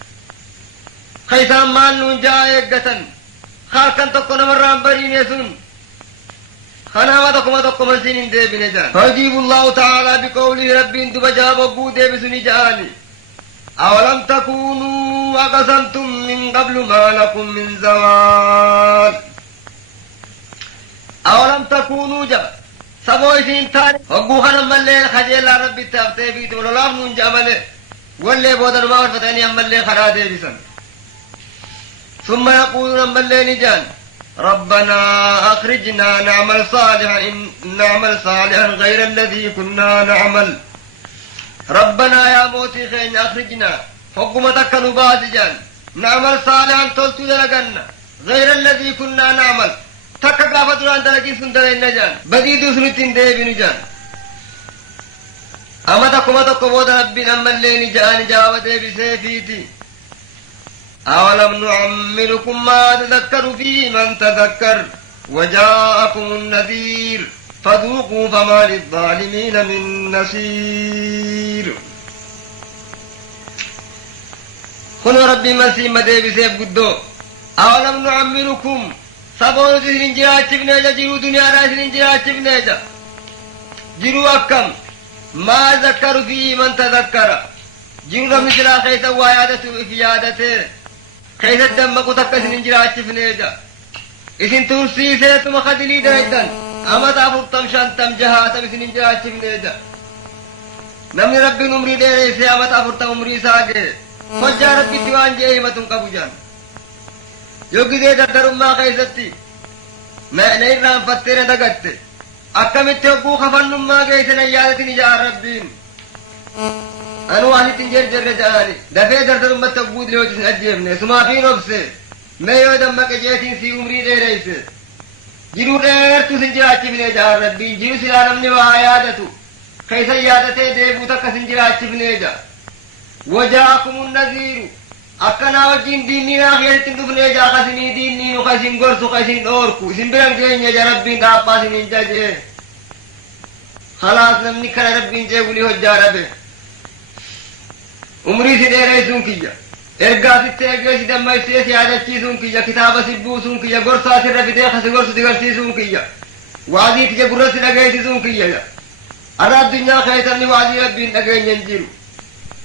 خيسان مال نون جاء خالقا تكون مرام برين يسون خنا ما تكون سنين دي بنجان فجيب الله تعالى بقوله ربي انتو بجاب وقو دي بسني جاني أولم تكونوا أقسمتم من قبل ما لكم من زوال أولم تكونوا جا سبوي سين تاني وقو خنا ملي خجل ربي تفتي بيت ولولاف نون جامل واللي بودر ما ورفتاني ملي خنا دي بسن ثم يقولون من الليل جان ربنا أخرجنا نعمل صالحا غير الذي كنا نعمل ربنا يا موتي خين أخرجنا حكومتك نباس جان نعمل صالحا تلتو دلقنا غير الذي كنا نعمل تكا فتران دلقين سندرين جان بديدو سنتين ديبين جان أما تكو بودا ربنا من الليل جان جاوة بسيفيتي أولم نعمركم ما تذكر فيه من تذكر وجاءكم النذير فذوقوا فما للظالمين من نصير خلو ربي مسيح مدي بسيب قدو أولم نعمركم سبون سنين جراج بنيجا جرو دنيا را سنين جراج بنيجا جرو أكم ما ذكر فيه من تذكر جرو مثل خيث وعيادته إفيادته كيف الدم تكسن جراج فنيجا إذن ترسي سيتم خدلي دايتن أما تافر تمشان تمجها تمسن جراج فنيجا نمني ربي نمري ديريسي أما تافر تمري ساقه فجا ربي تيوان جيهمة قبجان يوكي دي دردرم ما خيستي نيران فتير دقت أكمت يوكو خفن ما قيسن ايادتني جاء ربين أنا واحد تنجر جر جاني دفع دردر ما تبود لو جسن أجيبني سما في نفسه ما يودم ما كجيتين في عمري دي رئيسه جيرو رير تسنجر أجيبني جاء ربين جيرو سلانمني وعيادته خيس عيادته ديبوتا كسنجر أجيبني جاء وجاءكم النذير أكنا وجين ديني آخر تندفني جاء خسني ديني وخسن قرص وخسن أوركو سنبرن جيني جاء ربين دابا سنين جاء خلاص نمني كان ربين جاء ولي هجا ربه umrii si dheereessuun kiyya ergaa sitti eegeesi dammaysee si yaadachiisuun kiyya kitaaba si buusuun kiyya gorsaa sirra fidee kasi gorsu si garsiisuun kiyya waazii tija gurra si dhageessisuun kiyya ana addunyaa keessatti waazii rabbiin dhageenye hin jiru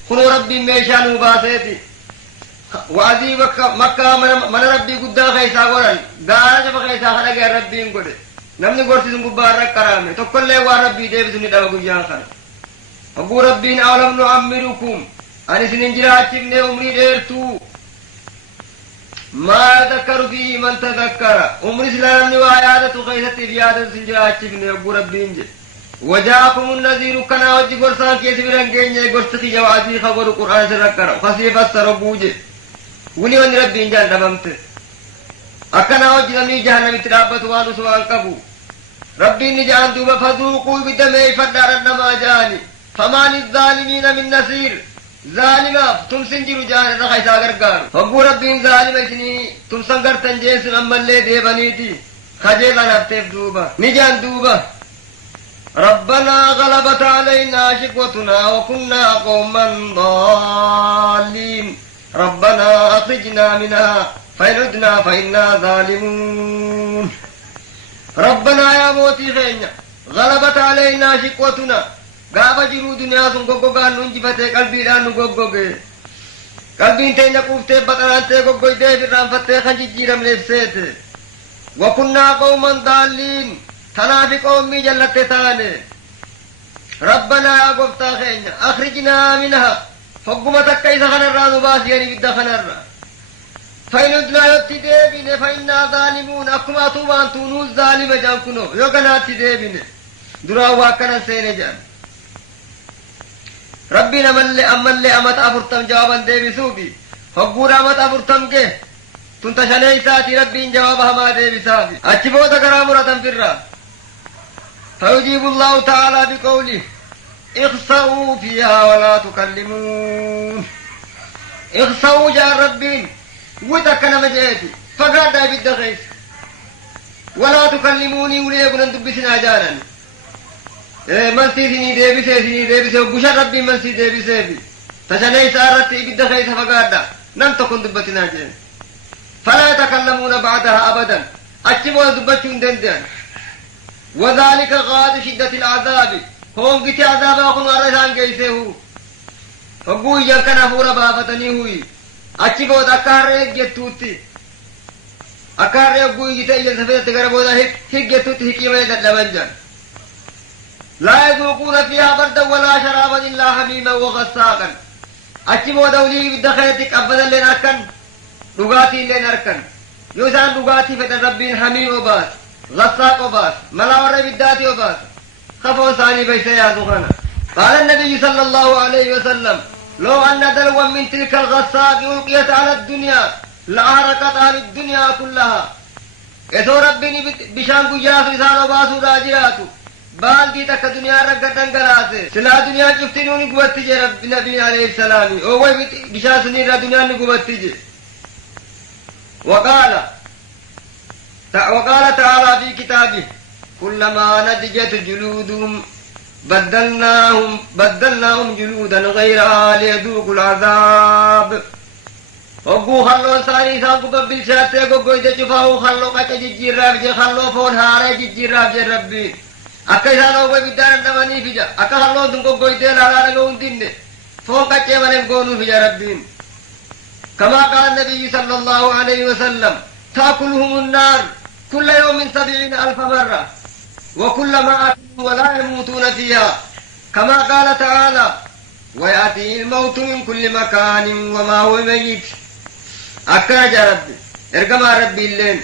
kunoo rabbiin meeshaa nuu baaseeti waazii bakka makkaa mana rabbii guddaa keessaa godhan gaara jafa keessaa kan dhageen rabbiin godhe namni gorsisuun gubbaa irra qaraame tokkollee waan rabbii deebisu ni dhaba guyyaan kana hogguu rabbiin awlam nu'ammirukum أنا سننجرات ابن عمري ديرتو ما ذكر فيه من تذكر عمري سلامني وعيادة خيثة فيادة سنجرات ابن أبو ربين وجاءكم النذير كنا وجه قرصان كيس برنجين قرصتي جوازي خبر قرآن سرقر خسيف السربوجه ولي من ربين جان دممت أكنا وجه نمي جهنم ترابت وانو سوان قبو ربين جان دوبا فذوقوا بدمي فدار النما جاني فما للظالمين من نصير ظالما تم سنجرو جان رخي ساغر قار فقو ربين ظالما اسني تم سنگر تنجيس نمال لي دي بنيتي خجيلا نفتف دوبا نجان دوبا ربنا غلبت علينا شقوتنا وكنا قوما ضالين ربنا أخرجنا منها فإن عدنا فإنا ظالمون ربنا يا موتي خينا غلبت علينا شقوتنا gaafa jiruu duniyaa sun goggogaan nun jifatee qalbiidhaan nu goggoge قلبين تين قوفتي بطلان تيقو قويدي في الرانفتي خنجي جيرم لفسيت وكنا قوما ضالين تنافق أمي جلت تاني ربنا يا قفتا خينا أخرجنا منها حكومتك كيس خنرا نباسي يعني بدا خنرا فإن ادنا يتدابين فإنا ظالمون أكما طوبان تونوز ظالم جان كنو يوكنا تدابين درا واكنا سين جان ربنا من لي أمت أفرتم جوابا ديبي سوبي حقور أمت أفرتم كه تنتشني ساتي ربين جوابها ما ديبي سابي أجبوت كرامرة في الرا فيجيب الله تعالى بقوله اخسأوا فيها ولا تكلمون اخسأوا جاء ربين وتكنا مجيتي فقال داي بالدغيس ولا تكلموني وليكن أن تبسنا جانا من سيني ديبسي وقشا ربي من سي ديبسي تشني سارتي بالدغيس فقال دا لم تكن دبتنا جانا فلا يتكلمون بعدها أبدا أجبوا دبتون دندان وذلك غاد شدة العذاب هم قتي عذاب أخذوا على شان كيسه فقوي جنكنا فورا بافتني هوي أجبوا أكار جتوتي أكار قوي جتا إجل سفيدة تقربوا هيك جتوتي هكيما يدد لبنجان لا يذوقون فيها بردا ولا شرابا إلا حميما وغساقا أجبوا دولي بالدخلتك أبدا لين أركن لغاتي لين أركن يوسان لغاتي فتن ربين حميم وباس غساق وباس ملاور بالذات وباس خفوا ثاني بيس يا زغنا قال النبي صلى الله عليه وسلم لو أن دلوا من تلك الغساق ألقيت على الدنيا لأحرقت أهل الدنيا كلها إذا ربني بشان قجاس إذا وباسوا راجراتوا بالدي تك دنيا رقتن قراسي سلا دنيا شفتنوني قوات تجي رب النبي عليه السلام أوه بشان سنين دنيا نقوات تجي وقال تعالى في كتابه كلما نضجت جلودهم بدلناهم جلودا غيرها ليذوقوا العذاب وقو خلو ساني سانكو بالشاتي قو يتشفاو خلو قچ ججيراف جي خلو فون هاري ججيراف جي ربي أكا سانو بدار النماني فيجا أكا خلو دنكو قو يتيل على رقون دين فون قچ منم قونو فيجا ربين كما قال النبي صلى الله عليه وسلم تأكلهم النار كل يوم 70,000 مرة وكلما أكلوا ولا يموتون فيها كما قال تعالى ويأتي الموت من كل مكان وما هو ميت أكاج ربي إرقما ربي اللين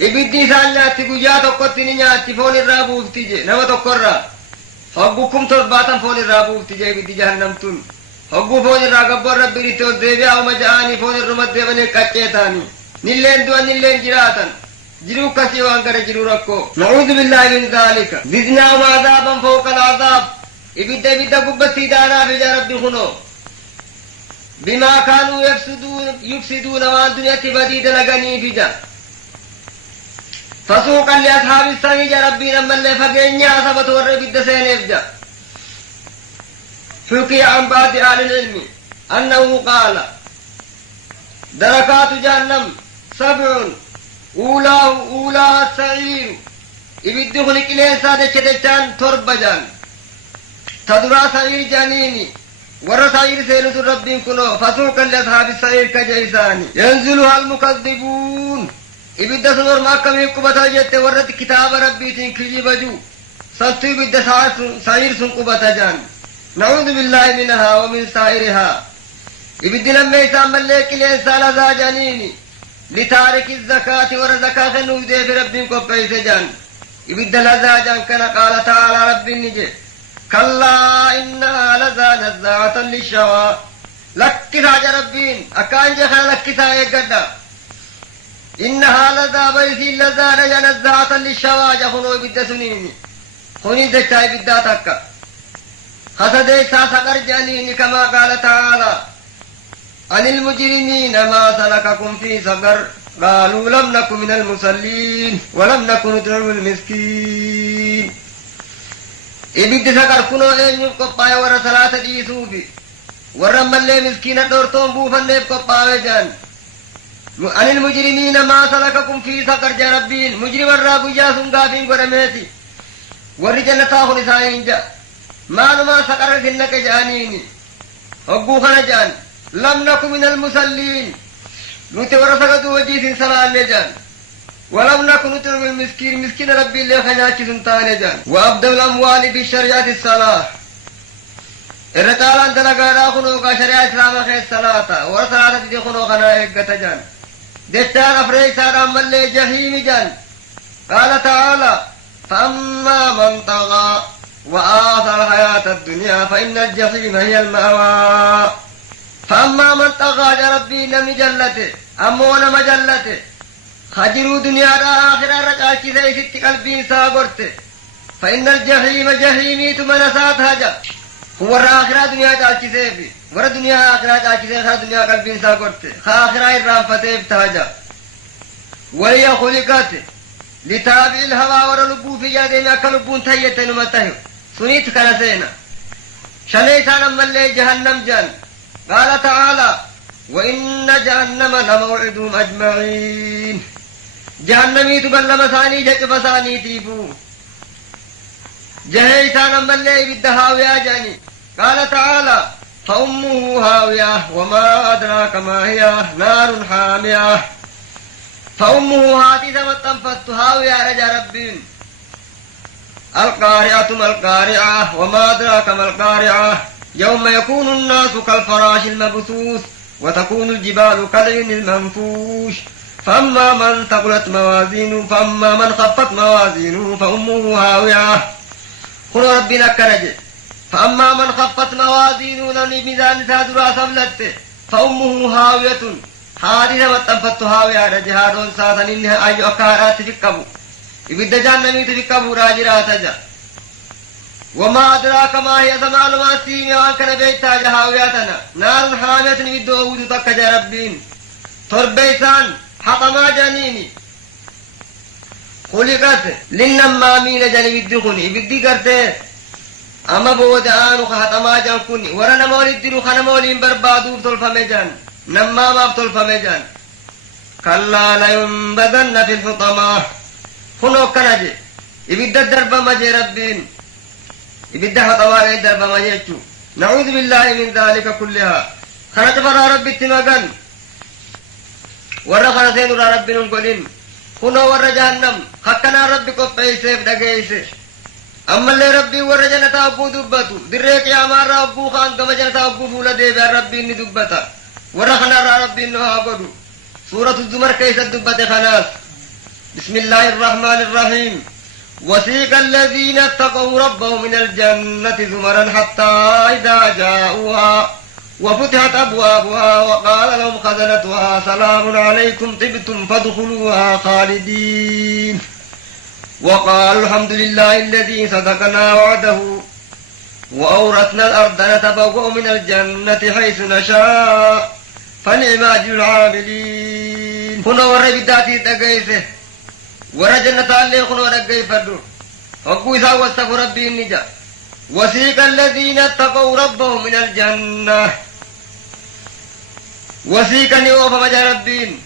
إبدي سالاتي قجات وقتني نياتي فون الرابوف تيجي نما تقرى حقكم ترباتا فون الرابوف تيجي إبدي جهنم تون حقو فون الرقبور ربي ريتو ديبيا أو مجاني فون الرمد ديبني كتشيتاني نلين دوان نلين جراتا جلو كسي وانكر جلو ركو نعوذ بالله من ذلك زدناهم عذابا فوق العذاب إبدا قبتي دانا في ربي خنو بما كانوا يفسدون وان دنيا تبديد لغني فيجا فسوقا لأصحاب السنة جا ربي لما اللي فقين ياسبت وربي سين افجا حكي عن بعض أهل العلم أنه قال دركات جهنم 7 أولاها السعير إبدو خلق إليه سادة كدتان تربجان تدرى سعير جانيني ور سعير سيرة ربين كنو فسوقا لأصحاب السعير كجيساني ينزلها المكذبون إبدا سنور ما كم يقبتا جت ورد كتاب ربي تنكجي بجو سنتو إبدا سعير سنقبتا جان نعوذ بالله منها ومن سائرها إبدا لما يسامل لك الإنسان ذا جانيني لتارك الزكاة ورزكاة نوذي في ربين قبئي سجان إبدا لذا جان كان قال تعالى ربي نجي كلا إنها لذا نزاعة للشوى لكسا جا ربين أكان جخنا لكسا يقدا إنها لذا بيسي لذا نجا نزاعة للشوى جخنو إبدا سنيني خوني دكتا إبدا تكا خسد إكسا سقر جانيني كما قال تعالى عن المجرمين ما سلككم في سقر قالوا لم نكن من المصلين ولم نكن نطعم المسكين إبدا سقر كنو إن يبقى ورا صلاة ديسوفي ورا ملي مسكينة دورتون بوفن يبقى جان عن المجرمين ما سلككم في سقر جا ربين مجرم الرابو جاسم قافين قرميتي ورجل تاخن ساين جا ما نما سقر سنك جانيني حقو خنا جان لم نكن من المصلين نتورثك وجيث صلاة نجان ولم نكن نطعم المسكين مسكين ربي اللي خناك سنتان نجان وأبدأ الأموال بالشريعة الصلاة الرجال أنت لقانا خنوك شريعة إسلام خير الصلاة ورصلاة تدي خنوكنا إيقة جان دشتان أفريسان أمال لي جهيم جان قال تعالى فأما من طغى وآثر الحياة الدنيا فإن الجحيم هي المأوى فأما من طغى يا ربي لم جلته أمون مجلته خجروا دنيا آخرة رجعك زي ست قلبي ساقرته فإن الجحيم جحيمي تمنسات هجا هو الآخرة دنيا جالك زيفي ورا دنيا آخرة جالك زي خلا دنيا قلبي ساقرته خاخرة الرافته بتهجا وهي خلقته لتابع الهوى ورا لبو في يدين أكلبون تهيتين ومتهو سنيت كنسينا شليسان من اللي جهنم جان قال تعالى وإن جهنم لموعدهم أجمعين جهنمي تبل مساني جت فساني تيبو جهيسان من اللي بالدهاوية جاني قال تعالى فأمه هاوية وما أدراك ما هي نار حامية فأمه هاتي ثمت تنفست هاوية رجا ربين القارعة ما القارعة وما أدراك ما القارعة يوم يكون الناس كالفراش المبثوث وتكون الجبال كالعين المنفوش فأما من ثقلت موازينه فأما من خفت موازينه فأمه هاوية قل ربنا كنجي فأما من خفت موازينه لن ميزان سادرا سبلته فأمه هاوية هذه ما تنفت هاوية رجهاد ساتن إنها أي أكارات في القبو إبدا جهنمي في القبو راجرات جا وما أدراك ما هي زمان ما سيمي وأن كان بيتها جهاوياتنا نار حامية بدو أود تكجا ربين تربيسان حطما جنيني خلقت للنمامين جاني بدخني بدي قرته أما بودعانو حطما جنكني ورنا مولد ديرو خنا مولين بربادو بطلفمجان نماما بطلفمجان كلا لينبذن في الحطمة خنو كنجي إبدا الدرب مجي ربين إبدا حطما الدرب مجيتشو نعوذ بالله من ذلك كلها خرج فرا ربي التمغن ورا خرسين ورا ربي نقولين خنو ورا جهنم حقنا ربي قبيسه دغيسه أما اللي ربي ورا جنة أبو دبتو دريك يا مار أبو خان كما جنة أبو فولا دي ربي ندبتا ورا خنا ربي إنه أبدو سورة الزمر كيس الدبت خلاص بسم الله الرحمن الرحيم وسيق الذين اتقوا ربهم من الجنة زمرا حتى إذا جاءوها وفتحت أبوابها وقال لهم خزنتها سلام عليكم طبتم فادخلوها خالدين وقالوا الحمد لله الذي صدقنا وعده وأورثنا الأرض نتبوأ من الجنة حيث نشاء فنعم أجر العاملين هنا ورى بداتي تقيسه ورى جنة اللي خنو رقي فردو وقوي ساوى استفو ربي النجا وسيق الذين اتقوا ربهم من الجنة وسيق نيوف مجا ربين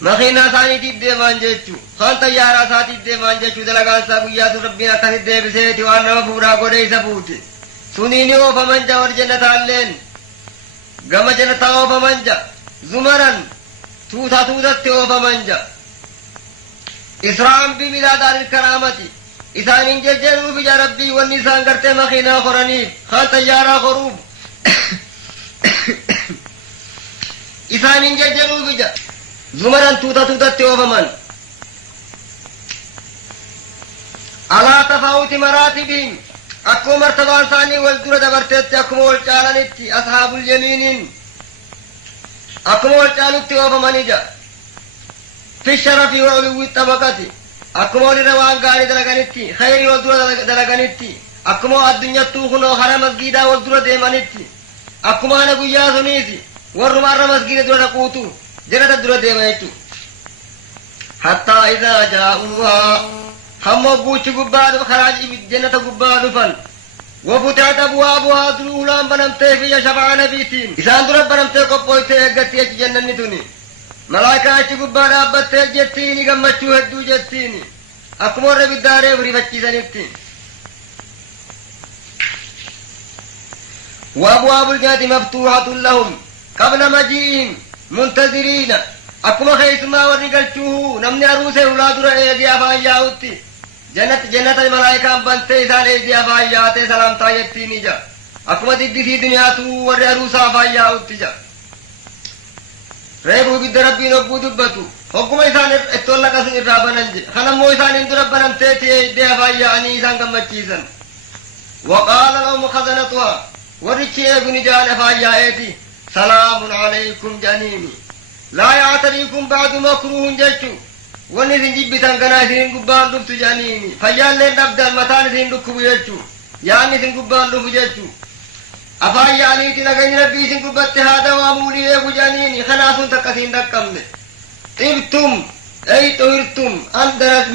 مخينا ثاني تيدي مانجيچو خان تيارا ساتي دي مانجيچو دلقان سابقيات ربنا كثير دي بسيتي وانا مفورا قولي سبوتي سنيني وفا منجا ورجنة اللين قم جنة وفا منجا زمرا توتا توتا وفا منجا إسرام بميلاد الكرامة إسان انججروا بجا ربي والنسان قرتي مخينا خرانيف خان تيارا خروب إسان انججروا بجا زمرا توتا توتا توفمان على تفاوت مراتبهم أكو مرتبان ثاني والدورة دبرتت أكو والجالنتي أصحاب اليمين أكو والجالنتي وفمانيجا في الشرف وعلو الطبقة أكو والروان قاري دلغانتي خير والدورة دلغانتي أكو الدنيا توخنو حرم مسجدا والدورة ديمانتي أكو مانا قيا سنيسي والرمار مسجد دورة قوتو جنة الدورة ديمانتو حتى إذا جاءوها هم بوش قباد خراج جنة قباد فن وفتحت أبوابها دلولان بنمتي في شفع نبيتين إسان درب بنمتي قبويتي اقتي جنة نتوني ملايكا قباد أبتي جتيني قمتشو هدو جتيني أكمور بالداري ورفتشي سنبتين وأبواب الجنة مفتوحة لهم قبل مجيئهم منتظرين أكما خيسما ورقلتوه نمني أروسه أولاد رأيدي أفاياوتي جنة الملائكة بنتي سان إيدي أفاياتي سلام تايبتي نجا أكما دي دنياتو ور أروسا أفاياوتي جا ريبو بد ربي نبو دبتو حكما إسان اتولا قسن الرابننج خنمو إسان اندو ربنا امتيتي إيدي أفاياني إسان كمتشيسا وقال لهم خزنتها ورچه ابن جان افاياتي سلام عليكم جنيني لا يعتريكم بعد مكروه جچو وني جبتان كنا سين غبان دفت جنيني فيال لين دبدل متان سين دكو جچو يعني سين غبان دفت جچو افاياني تلغن ربي سين غبت هذا وامولي ابو جنيني خلاص تكسين دكم طبتم اي طهرتم اندرس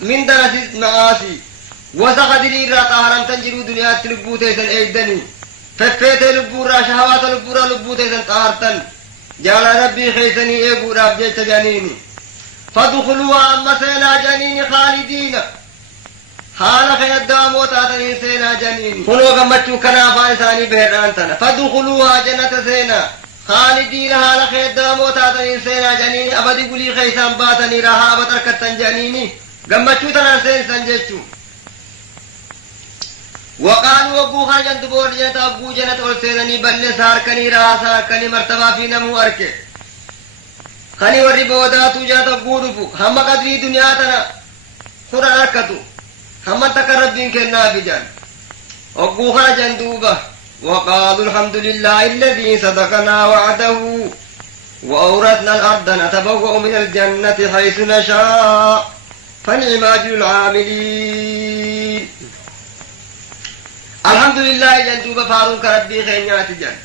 من درس معاصي وسقدري را طهران تنجرو دنيا تلبو تيسن ايدني ففيت لبورا شهوات لبورا لبو تيسن طهرتن جعل ربي خيسني ايبو راب جيت جنيني فادخلوا اما سينا جنيني خالدين حال خير الدامو تاتني سينا جنيني خلو غمتو كنا فانساني بهران تنا فادخلوها جنة سينا خالدين حال خير الدامو تاتني سينا جنيني ابدي قولي خيسان باتني رها بتركتن جنيني غمتو تنا سين سنجتو وقالوا وقو خرجن دبور جنت أبو جنت والسيدني بل ساركني راسا كني مرتبا في نمو أركي خني ورّي بوداتو جات أبو دفو هم قدري دنياتنا خرا أركتو هم تقرب دين كنا في جان وقو خرجن دوبة وقالوا الحمد لله الذي صدقنا وعده وأورثنا الأرض نتبوأ من الجنة حيث نشاء فنعم أجر العاملين الحمد لله جندوب فارون كربي خينيات جن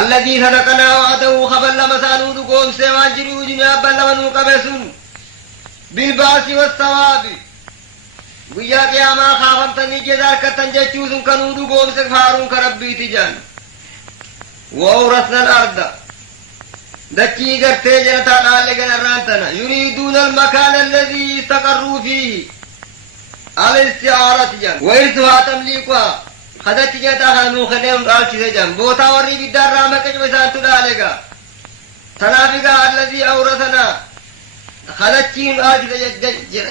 الذي صدقنا وعده خبل مسانود قوم سوان جريو جناب بلمنو قبسون بالباس والثواب ويا قياما خافمتني جزار كتن جچوسن كنود قوم فارون كربي تجن وأورثنا الأرض دكي غرتي جنتا نالغن رانتنا يريدون المكان الذي استقروا فيه الاستعارة جن وإرثها تمليكها خدت جتا خانو خنيم دالچ جن بوتا وري بدار رامك جمسان تدالغا تنافقا الذي أورثنا خدتين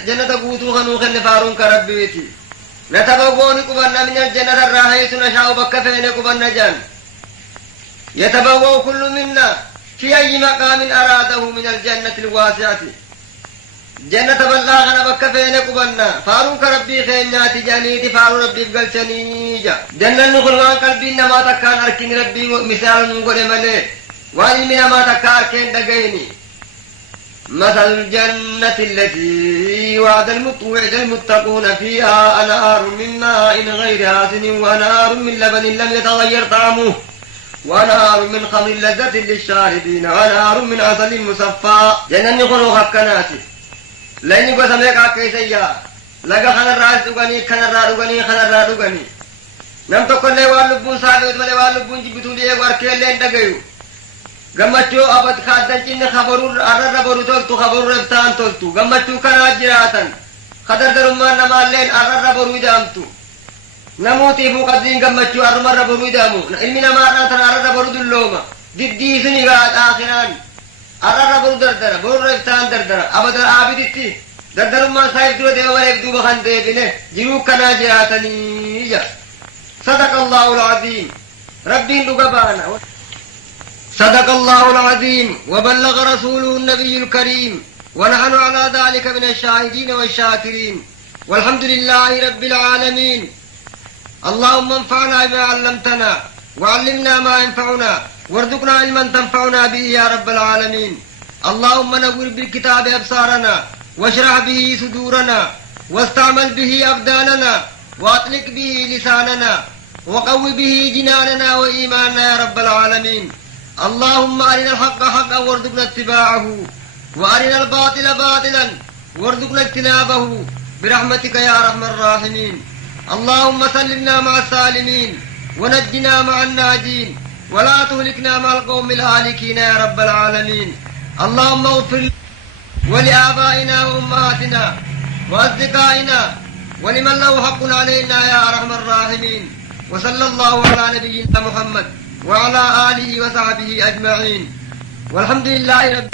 جنة قوتو خانو خن فارون كربيتي نتبوون قبنا من الجنة الراحيس نشاء بكفين قبنا جن يتبوأ كل منا في أي مقام أراده من الجنة الواسعة جنة بالله أنا بكفين قبنا فارون كربي خينات جانيتي فارون ربي بقلشني جا جنة نخلوان قلبي نما تكان أركين ربي مثال نقول ملي وعلمنا ما تكان أركين دقيني مثل الجنة التي وعد المتقون فيها أنهار من ماء غير آسن وأنهار من لبن لم يتغير طعمه وأنهار من خمر لذة للشاربين وأنهار من عسل مصفى جنة نخلو خكناتي لأني قسمك عكيسيا لقى خنا الرأس دغني خنا الرأس دغني خنا الرأس دغني نم تقول لي واللبون سابت ملي واللبون جبتولي وركيل لين دغيو غمچو ابد خادن چن خبرور ارر برو تو خبرور رفتان تو غمچو كنا جراتن خدر درما نمال لين ارر برو دامتو نموتي بو قدين غمچو ارمر برو دامو علمنا ما راتن ارر برو دلوما ددي سني غاد اخران ارر برو دردر برو رفتان دردر ابد عابدتي دردر ما صاحب دو دي ولك دو بخن دي بله جيو كنا جراتني صدق الله العظيم ربي لغبانا صدق الله العظيم وبلغ رسوله النبي الكريم ونحن على ذلك من الشاهدين والشاكرين والحمد لله رب العالمين اللهم انفعنا بما علمتنا وعلمنا ما ينفعنا وارزقنا علما تنفعنا به يا رب العالمين اللهم نور بالكتاب أبصارنا واشرح به صدورنا واستعمل به أبداننا وأطلق به لساننا وقو به جناننا وإيماننا يا رب العالمين اللهم أرنا الحق حقا وارزقنا اتباعه وأرنا الباطل باطلا وارزقنا اجتنابه برحمتك يا أرحم الراحمين اللهم سلمنا مع السالمين ونجنا مع الناجين ولا تهلكنا مع القوم الهالكين يا رب العالمين اللهم اغفر ولآبائنا وأمهاتنا وأصدقائنا ولمن له حق علينا يا أرحم الراحمين وصلى الله على نبينا محمد وعلى آله وصحبه أجمعين والحمد لله رب